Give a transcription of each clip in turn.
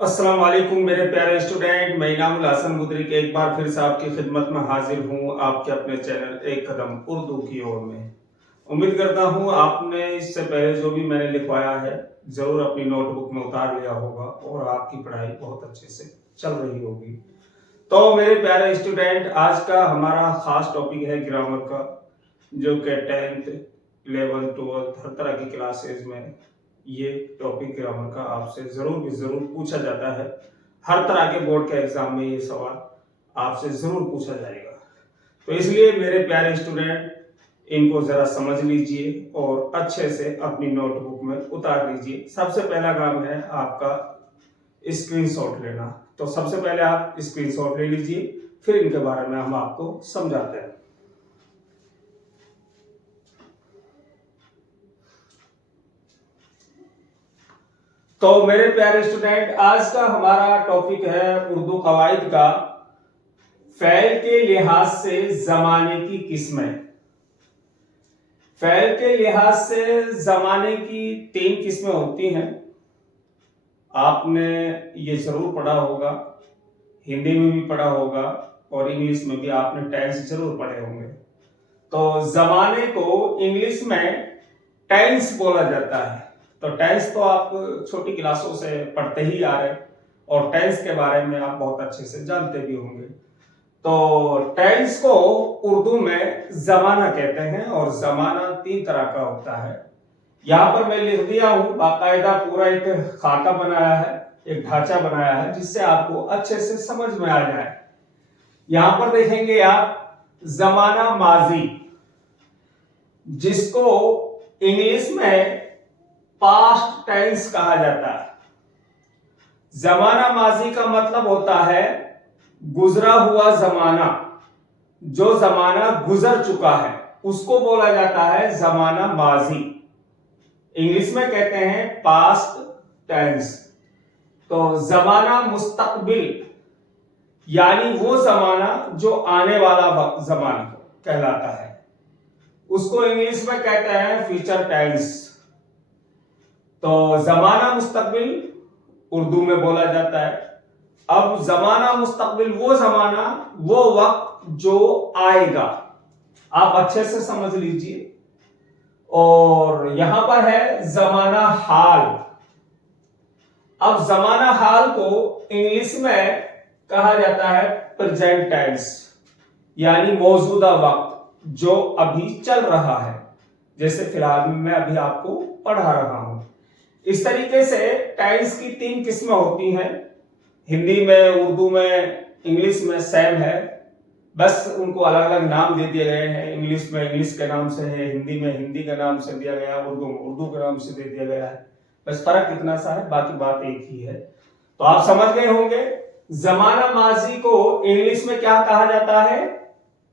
अस्सलाम वालेकुम मेरे प्यारे स्टूडेंट, मैं इनामुल हसन मुदरिक एक बार फिर से आपकी खिदमत में हाजिर हूँ आपके अपने चैनल एक कदम उर्दू की ओर में। उम्मीद करता हूँ आपने इससे पहले जो भी मैंने लिखवाया है ज़रूर अपनी नोटबुक में उतार लिया होगा और आपकी पढ़ाई बहुत अच्छे से चल रही होगी। तो मेरे प्यारे स्टूडेंट, आज का हमारा खास टॉपिक है ग्रामर का, जो कि 10th 11th 12th हर तरह की क्लासेज में ये टॉपिक ग्रामर का आपसे जरूर पूछा जाता है। हर तरह के बोर्ड के एग्जाम में ये सवाल आपसे जरूर पूछा जाएगा। तो इसलिए मेरे प्यारे स्टूडेंट, इनको जरा समझ लीजिए और अच्छे से अपनी नोटबुक में उतार लीजिए। सबसे पहला काम है आपका स्क्रीनशॉट लेना। तो सबसे पहले आप स्क्रीनशॉट ले लीजिए, फिर इनके बारे में हम आपको समझाते हैं। तो मेरे प्यारे स्टूडेंट, आज का हमारा टॉपिक है उर्दू कवायद का फ़ैल के लिहाज से जमाने की किस्में। फ़ैल के लिहाज से जमाने की 3 किस्में होती हैं। आपने ये जरूर पढ़ा होगा, हिंदी में भी पढ़ा होगा और इंग्लिश में भी आपने टेंस जरूर पढ़े होंगे। तो जमाने को इंग्लिश में टेंस बोला जाता है। तो टेंस तो आप छोटी क्लासों से पढ़ते ही आ रहे और टेंस के बारे में आप बहुत अच्छे से जानते भी होंगे। तो टेंस को उर्दू में जमाना कहते हैं और जमाना 3 तरह का होता है। यहाँ पर मैं लिख दिया हूं, बाकायदा पूरा एक खाका बनाया है, एक ढांचा बनाया है जिससे आपको अच्छे से समझ में आ जाए। यहां पर देखेंगे आप जमाना माजी, जिसको इंग्लिश में पास्ट टेंस कहा जाता है। जमाना माजी का मतलब होता है गुजरा हुआ जमाना। जो जमाना गुजर चुका है उसको बोला जाता है जमाना माजी। इंग्लिश में कहते हैं पास्ट टेंस। तो जमाना मुस्तकबिल यानी वो जमाना जो आने वाला जमाना कहलाता है, उसको इंग्लिश में कहते हैं फ्यूचर टेंस। तो जमाना मुस्तकबिल उर्दू में बोला जाता है। अब जमाना मुस्तकबिल वो जमाना, वो वक्त जो आएगा, आप अच्छे से समझ लीजिए। और यहां पर है जमाना हाल। अब जमाना हाल को इंग्लिश में कहा जाता है प्रेजेंट टेंस, यानी मौजूदा वक्त जो अभी चल रहा है, जैसे फिलहाल मैं अभी आपको पढ़ा रहा हूं। इस तरीके से टेंस की 3 किस्में होती हैं। हिंदी में, उर्दू में, इंग्लिश में सेम है, बस उनको अलग अलग नाम दे दिए गए हैं। इंग्लिश में इंग्लिश के नाम से है, हिंदी में हिंदी के नाम से दिया गया, उर्दू में उर्दू के नाम से दे दिया गया है। बस फर्क इतना सा है, बाकी बात एक ही है। तो आप समझ गए होंगे जमाना माजी को इंग्लिश में क्या कहा जाता है,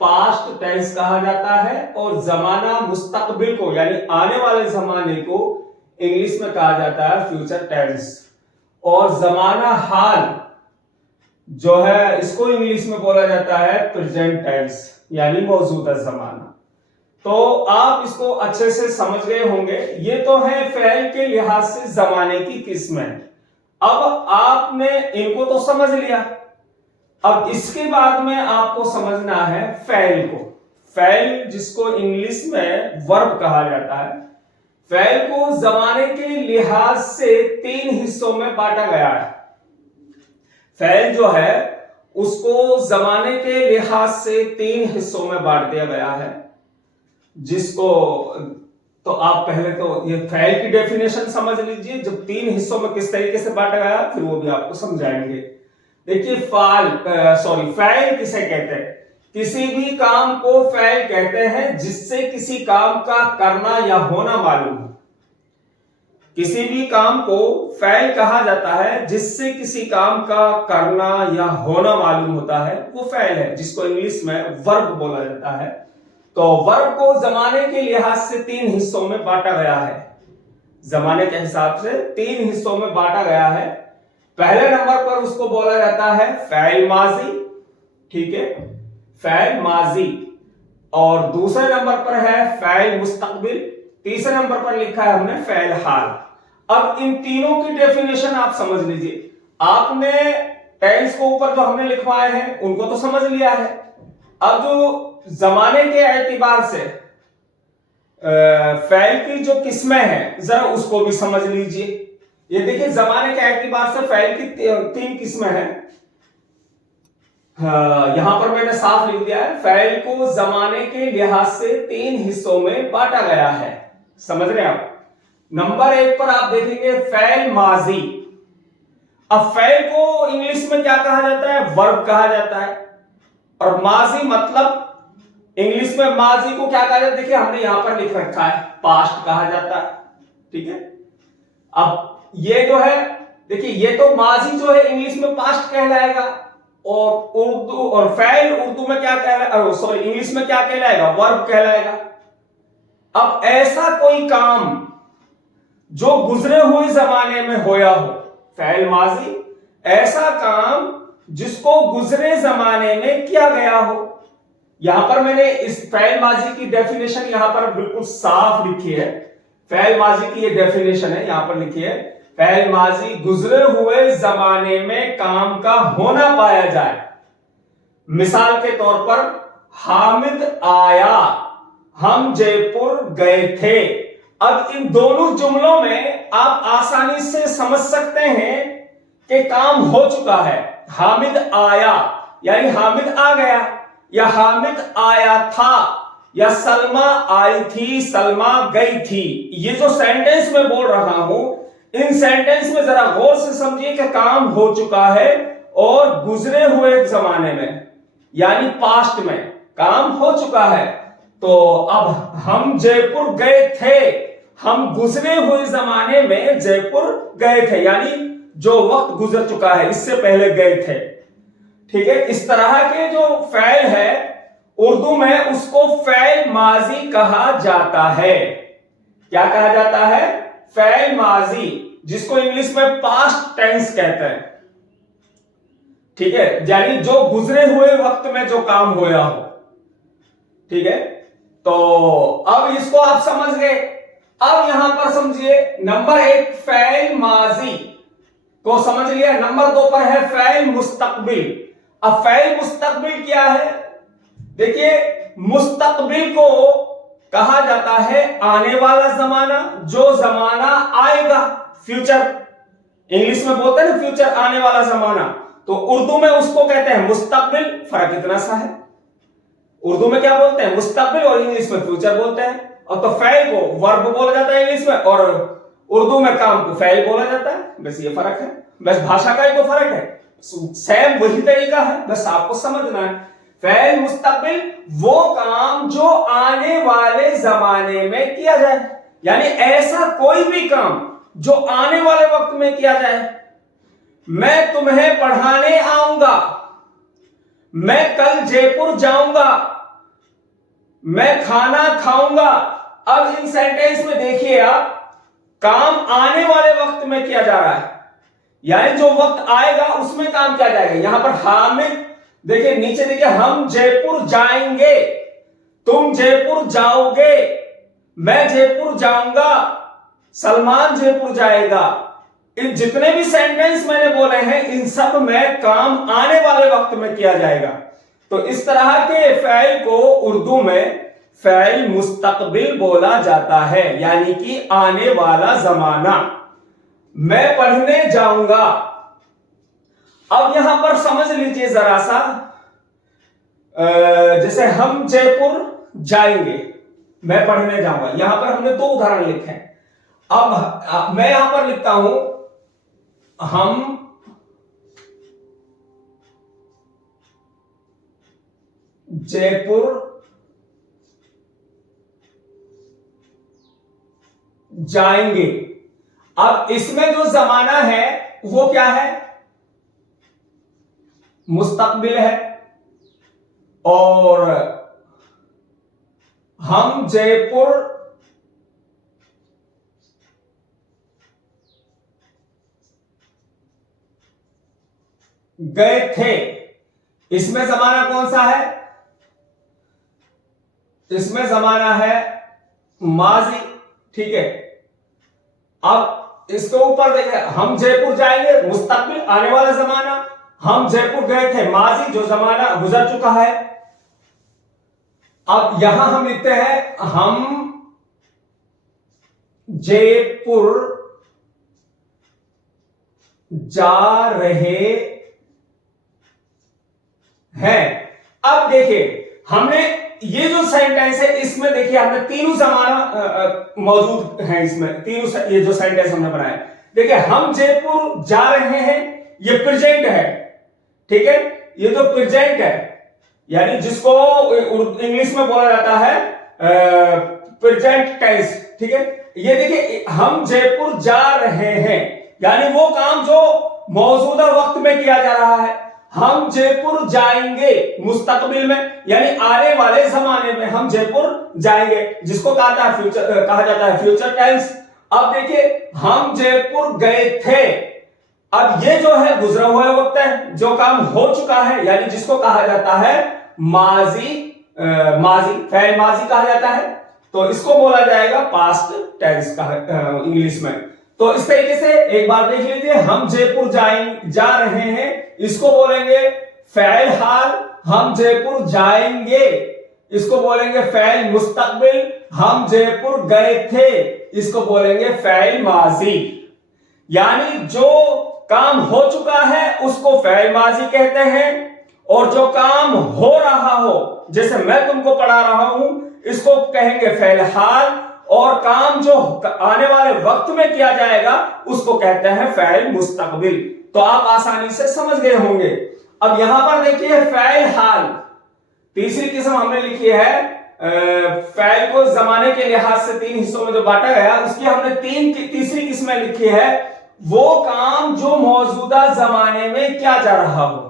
पास्ट टेंस कहा जाता है। और जमाना मुस्तकबिल को यानी आने वाले जमाने को इंग्लिश में कहा जाता है फ्यूचर टेंस। और जमाना हाल जो है इसको इंग्लिश में बोला जाता है प्रेजेंट टेंस, यानी मौजूदा जमाना। तो आप इसको अच्छे से समझ गए होंगे। ये तो है फ़ैल के लिहाज से जमाने की किस्में। अब आपने इनको तो समझ लिया, अब इसके बाद में आपको समझना है फ़ैल को। फ़ैल जिसको इंग्लिश में वर्ब कहा जाता है, फ़ैल को जमाने के लिहाज से 3 हिस्सों में बांटा गया है। फ़ैल जो है उसको जमाने के लिहाज से 3 हिस्सों में बांट दिया गया है, जिसको तो आप पहले तो ये फ़ैल की डेफिनेशन समझ लीजिए। जब 3 हिस्सों में किस तरीके से बांटा गया फिर वो भी आपको समझाएंगे। देखिए फ़ैल किसे कहते हैं? किसी भी काम को फ़ैल कहते हैं जिससे किसी काम का करना या होना मालूम हो। किसी भी काम को फ़ैल कहा जाता है जिससे किसी काम का करना या होना मालूम होता है, वो फ़ैल है, जिसको इंग्लिश में वर्ब बोला जाता है। तो वर्ब को जमाने के लिहाज से 3 हिस्सों में बांटा गया है। जमाने के हिसाब से 3 हिस्सों में बांटा गया है। पहले नंबर पर उसको बोला जाता है फ़ैल माजी, ठीक है, फ़ैल माजी। और दूसरे नंबर पर है फ़ैल मुस्तकबिल, तीसरे नंबर पर लिखा है हमने फ़ैल हाल। अब इन तीनों की डेफिनेशन आप समझ लीजिए। आपने टेंस को ऊपर जो हमने लिखवाए हैं उनको तो समझ लिया है। अब जो जमाने के एतबार से फैल की जो किस्में हैं जरा उसको भी समझ लीजिए। ये देखिए जमाने के एतबार से फैल की तीन किस्में हैं। यहां पर मैंने साफ लिख दिया है, फैल को जमाने के लिहाज से तीन हिस्सों में बांटा गया है। समझ रहे हैं आप? नंबर एक पर आप देखेंगे फैल माजी। अब फैल को इंग्लिश में क्या कहा जाता है? वर्ब कहा जाता है। और माजी मतलब इंग्लिश में माजी को क्या कहा जाता है? देखिए हमने यहां पर लिख रखा है, पास्ट कहा जाता है। ठीक है, अब ये जो है देखिए, ये तो माजी जो है इंग्लिश में पास्ट कहलाएगा और उर्दू और फैल उर्दू में क्या कहलाएगा, सॉरी इंग्लिश में क्या कहलाएगा? वर्ब कहलाएगा। अब ऐसा कोई काम जो गुजरे हुए जमाने में होया हो, फैल माजी, ऐसा काम जिसको गुजरे जमाने में किया गया हो। यहां पर मैंने इस फैल माजी की डेफिनेशन यहां पर बिल्कुल साफ लिखी है। फैल माजी की ये डेफिनेशन है, यहां पर लिखी है, फैल माजी गुजरे हुए जमाने में काम का होना पाया जाए। मिसाल के तौर पर हामिद आया, हम जयपुर गए थे। अब इन दोनों जुमलों में आप आसानी से समझ सकते हैं कि काम हो चुका है। हामिद आया यानी हामिद आ गया, या हामिद आया था, या सलमा आई थी, सलमा गई थी। ये जो सेंटेंस मैं बोल रहा हूं, इन सेंटेंस में जरा गौर से समझिए कि काम हो चुका है और गुजरे हुए जमाने में यानी पास्ट में काम हो चुका है। तो अब हम जयपुर गए थे, हम गुजरे हुए जमाने में जयपुर गए थे, यानी जो वक्त गुजर चुका है, इससे पहले गए थे। ठीक है, इस तरह के जो फैल है उर्दू में उसको फैल माजी कहा जाता है। क्या कहा जाता है? फैल माजी, जिसको इंग्लिश में पास्ट टेंस कहते हैं। ठीक है, यानी जो गुजरे हुए वक्त में जो काम होया हो। ठीक है, तो अब इसको आप समझ गए। अब यहां पर समझिए, नंबर एक फैल माजी को समझ लिया। नंबर दो पर है फैल मुस्तकबिल। अब फैल मुस्तकबिल क्या है? देखिए, मुस्तकबिल को कहा जाता है आने वाला जमाना, जो जमाना आएगा, फ्यूचर। इंग्लिश में बोलते हैं ना फ्यूचर, आने वाला जमाना, तो उर्दू में उसको कहते हैं मुस्तकबिल। फर्क इतना सा है, उर्दू में क्या बोलते हैं? मुस्तकबिल, और इंग्लिश में फ्यूचर बोलते हैं। और तो फैल को वर्ब बोला जाता है इंग्लिश में, और उर्दू में काम को फैल बोला जाता है। बस ये फर्क है, बस भाषा का ही तो फर्क है, सेम वही तरीका है, बस आपको समझना है। फैल मुस्तकबिल वो काम जो आने वाले जमाने में किया जाए, यानी ऐसा कोई भी काम जो आने वाले वक्त में किया जाए। मैं तुम्हें पढ़ाने आऊंगा, मैं कल जयपुर जाऊंगा, मैं खाना खाऊंगा। अब इन सेंटेंस में देखिए आप, काम आने वाले वक्त में किया जा रहा है, यानी जो वक्त आएगा उसमें काम किया जाएगा। यहां पर हामिद, देखिए नीचे देखिए, हम जयपुर जाएंगे, तुम जयपुर जाओगे, मैं जयपुर जाऊंगा, सलमान जयपुर जाएगा। इन जितने भी सेंटेंस मैंने बोले हैं, इन सब में काम आने वाले वक्त में किया जाएगा। तो इस तरह के फैल को उर्दू में फैल मुस्तकबिल बोला जाता है, यानी कि आने वाला जमाना। मैं पढ़ने जाऊंगा। अब यहां पर समझ लीजिए जरा सा, जैसे हम जयपुर जाएंगे, मैं पढ़ने जाऊंगा, यहां पर हमने दो उदाहरण लिखे हैं। अब मैं यहां पर लिखता हूं, हम जयपुर जाएंगे। अब इसमें जो जमाना है वो क्या है? मुस्तकबिल है। और हम जयपुर गए थे, इसमें जमाना कौन सा है? इसमें जमाना है माजी। ठीक है, अब इसके ऊपर देखिए, हम जयपुर जाएंगे, मुस्तकबिल आने वाला जमाना। हम जयपुर गए थे, माजी जो जमाना गुजर चुका है। अब यहां हम लिखते हैं हम जयपुर जा रहे हैं। अब देखिए, हमने ये जो सेंटेंस है इसमें देखिए हमने तीनों जमाना मौजूद है इसमें, तीनों ये जो सेंटेंस हमने बनाया। देखिए, हम जयपुर जा रहे हैं, ये प्रेजेंट है, ठीक है। ये जो प्रेजेंट है यानी जिसको इंग्लिश में बोला जाता है प्रेजेंट टेंस, ठीक है। ये देखिए, हम जयपुर जा रहे हैं यानी वो काम जो मौजूदा वक्त में किया जा रहा है। हम जयपुर जाएंगे मुस्तकबिल में यानी आने वाले जमाने में हम जयपुर जाएंगे, जिसको कहा जाता है फ्यूचर टेंस। अब देखिए, हम जयपुर गए थे, अब ये जो है गुजरा हुआ वक्त है, जो काम हो चुका है यानी जिसको कहा जाता है माजी, फैल माजी कहा जाता है, तो इसको बोला जाएगा पास्ट टेंस का इंग्लिश में। तो इस तरीके से एक बार देख लीजिए, हम जयपुर जा रहे हैं, इसको बोलेंगे फैल हाल। हम जयपुर जाएंगे, इसको बोलेंगे फैल मुस्तकबिल। हम जयपुर गए थे, इसको बोलेंगे फैल माजी। यानी जो काम हो चुका है उसको फैल माजी कहते हैं, और जो काम हो रहा हो, जैसे मैं तुमको पढ़ा रहा हूं, इसको कहेंगे फैल हाल, और काम जो आने वाले वक्त में किया जाएगा उसको कहते हैं फैल मुस्तकबिल। तो आप आसानी से समझ गए होंगे। अब यहां पर देखिए फैल हाल, तीसरी किस्म हमने लिखी है। फैल को जमाने के लिहाज से तीन हिस्सों में जो बांटा गया, उसकी हमने तीसरी किस्में लिखी है। वो काम जो मौजूदा जमाने में किया जा रहा हो,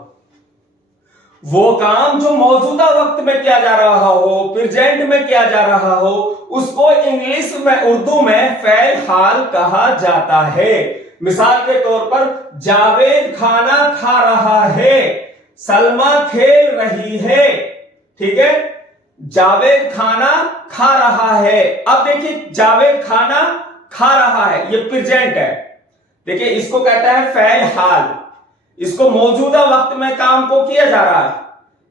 वो काम जो मौजूदा वक्त में किया जा रहा हो, प्रेजेंट में किया जा रहा हो, उसको इंग्लिश में, उर्दू में फैल हाल कहा जाता है। मिसाल के तौर पर, जावेद खाना खा रहा है, सलमा खेल रही है, ठीक है। जावेद खाना खा रहा है। अब देखिए, जावेद खाना खा रहा है, ये प्रेजेंट है। देखिए, इसको कहता है फैल हाल। इसको मौजूदा वक्त में काम को किया जा रहा है,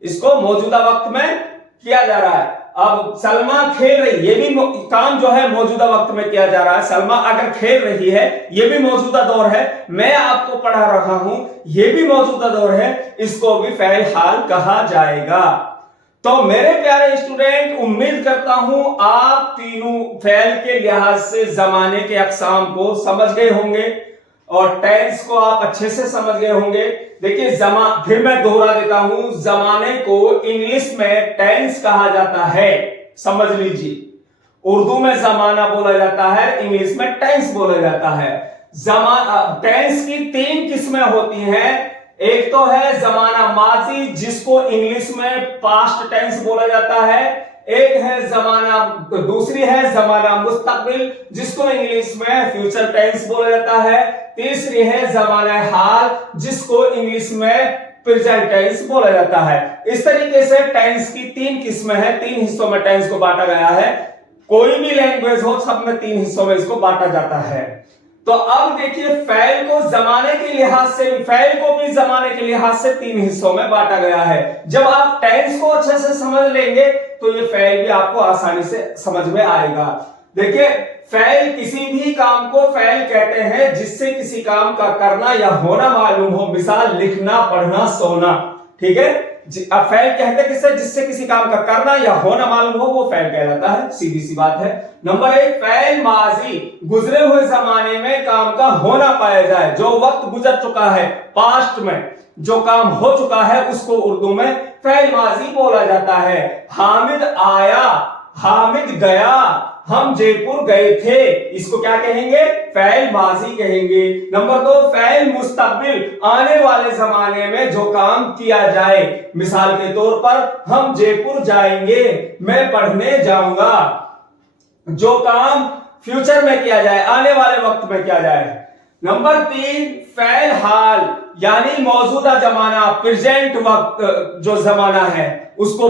इसको मौजूदा वक्त में किया जा रहा है। अब सलमा खेल रही, ये भी काम जो है मौजूदा वक्त में किया जा रहा है। सलमा अगर खेल रही है, ये भी मौजूदा दौर है। मैं आपको पढ़ा रहा हूं, ये भी मौजूदा दौर है, इसको भी फैल हाल कहा जाएगा। तो मेरे प्यारे स्टूडेंट, उम्मीद करता हूं आप तीनों फैल के लिहाज से जमाने के अक़साम को समझ गए होंगे और टेंस को आप अच्छे से समझ गए होंगे। देखिए, फिर मैं दोहरा देता हूं, जमाने को इंग्लिश में टेंस कहा जाता है, समझ लीजिए। उर्दू में जमाना बोला जाता है, इंग्लिश में टेंस बोला जाता है। टेंस की तीन किस्में होती हैं। एक तो है जमाना माजी, जिसको इंग्लिश में पास्ट टेंस बोला जाता है। एक है दूसरी है जमाना मुस्तकबिल, जिसको इंग्लिश में फ्यूचर टेंस बोला जाता है। तीसरी है जमाना हाल, जिसको इंग्लिश में प्रेजेंट टेंस बोला जाता है। इस तरीके से टेंस की तीन किस्में हैं, तीन हिस्सों में टेंस को बांटा गया है। कोई भी लैंग्वेज हो, सब में तीन हिस्सों में इसको बांटा जाता है। तो अब देखिए, फैल को जमाने के लिहाज से, फैल को भी जमाने के लिहाज से तीन हिस्सों में बांटा गया है। जब आप टेंस को अच्छे से समझ लेंगे तो ये फैल भी आपको आसानी से समझ में आएगा। देखिए, फैल किसी भी काम को फैल कहते हैं जिससे किसी काम का करना या होना मालूम हो। मिसाल, लिखना, पढ़ना, सोना, ठीक है। अब फैल कहते हैं किससे, जिससे किसी काम का करना या होना मालूम हो, वो फैल कहलाता है। सीधी सी बात है। नंबर एक, फैल माजी, गुजरे हुए जमाने में काम का होना पाया जाए, जो वक्त गुजर चुका है, पास्ट में जो काम हो चुका है, उसको उर्दू में फैल माजी बोला जाता है। हामिद आया, हामिद गया, हम जयपुर गए थे, इसको क्या कहेंगे, फैल माजी कहेंगे। नंबर दो, फैल मुस्तकबिल, आने वाले जमाने में जो काम किया जाए। मिसाल के तौर पर, हम जयपुर जाएंगे, मैं पढ़ने जाऊंगा, जो काम फ्यूचर में किया जाए, आने वाले वक्त में किया जाए। नंबर तीन, फैल हाल, यानी मौजूदा जमाना, प्रेजेंट वक्त जो जमाना है, उसको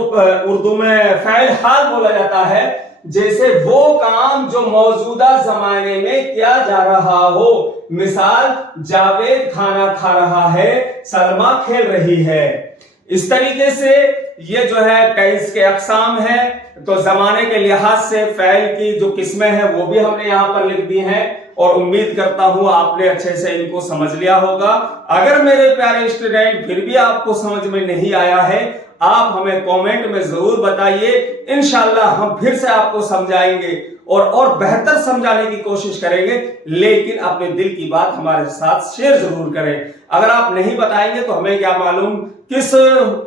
उर्दू में फैल हाल बोला जाता है। जैसे वो काम जो मौजूदा जमाने में किया जा रहा हो। मिसाल, जावेद खाना खा रहा है, सलमा खेल रही है। इस तरीके से ये जो है टेंस के अकसाम है। तो जमाने के लिहाज से फ़ैल की जो किस्में हैं वो भी हमने यहां पर लिख दी हैं और उम्मीद करता हूं आपने अच्छे से इनको समझ लिया होगा। अगर मेरे प्यारे स्टूडेंट फिर भी आपको समझ में नहीं आया है, आप हमें कमेंट में जरूर बताइए। इंशाल्लाह हम फिर से आपको समझाएंगे और बेहतर समझाने की कोशिश करेंगे, लेकिन अपने दिल की बात हमारे साथ शेयर जरूर करें। अगर आप नहीं बताएंगे तो हमें क्या मालूम किस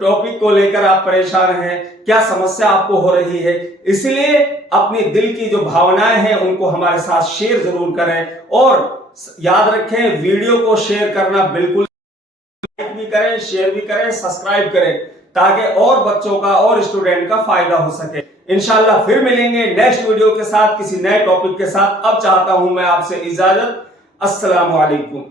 टॉपिक को लेकर आप परेशान हैं, क्या समस्या आपको हो रही है। इसलिए अपनी दिल की जो भावनाएं हैं उनको हमारे साथ शेयर जरूर करें और याद रखें, वीडियो को शेयर करना बिल्कुल, लाइक भी करें, शेयर भी करें, सब्सक्राइब करें, ताकि और बच्चों का और स्टूडेंट का फायदा हो सके। इंशाल्लाह फिर मिलेंगे नेक्स्ट वीडियो के साथ, किसी नए टॉपिक के साथ। अब चाहता हूं मैं आपसे इजाजत। अस्सलाम वालेकुम।